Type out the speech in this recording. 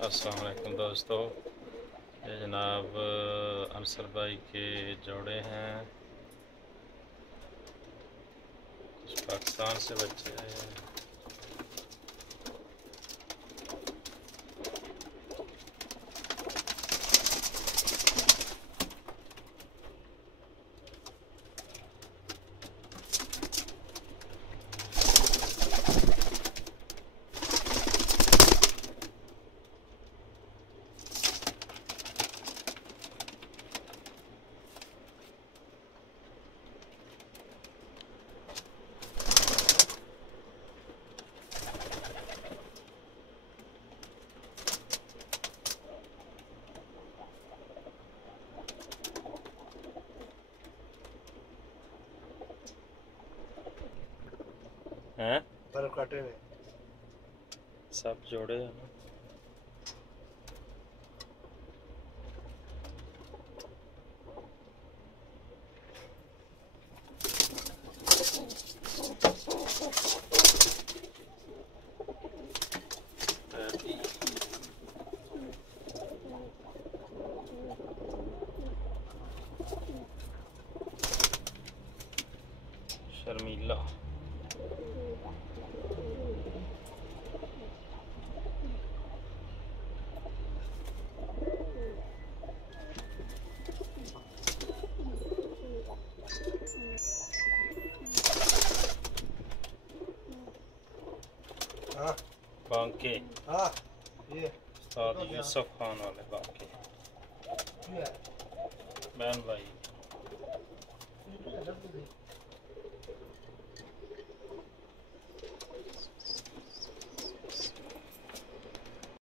अस्सलाम वालेकुम दोस्तों, ये जनाब अंसर भाई के जोड़े हैं। कुछ पाकिस्तान से बच्चे आए हैं। हैं? बर्फ काटे हुए सब जोड़े हैं ना। शर्मीला बांके ये उस्ताद यूसुफ खान वाले बांके बहन भाई।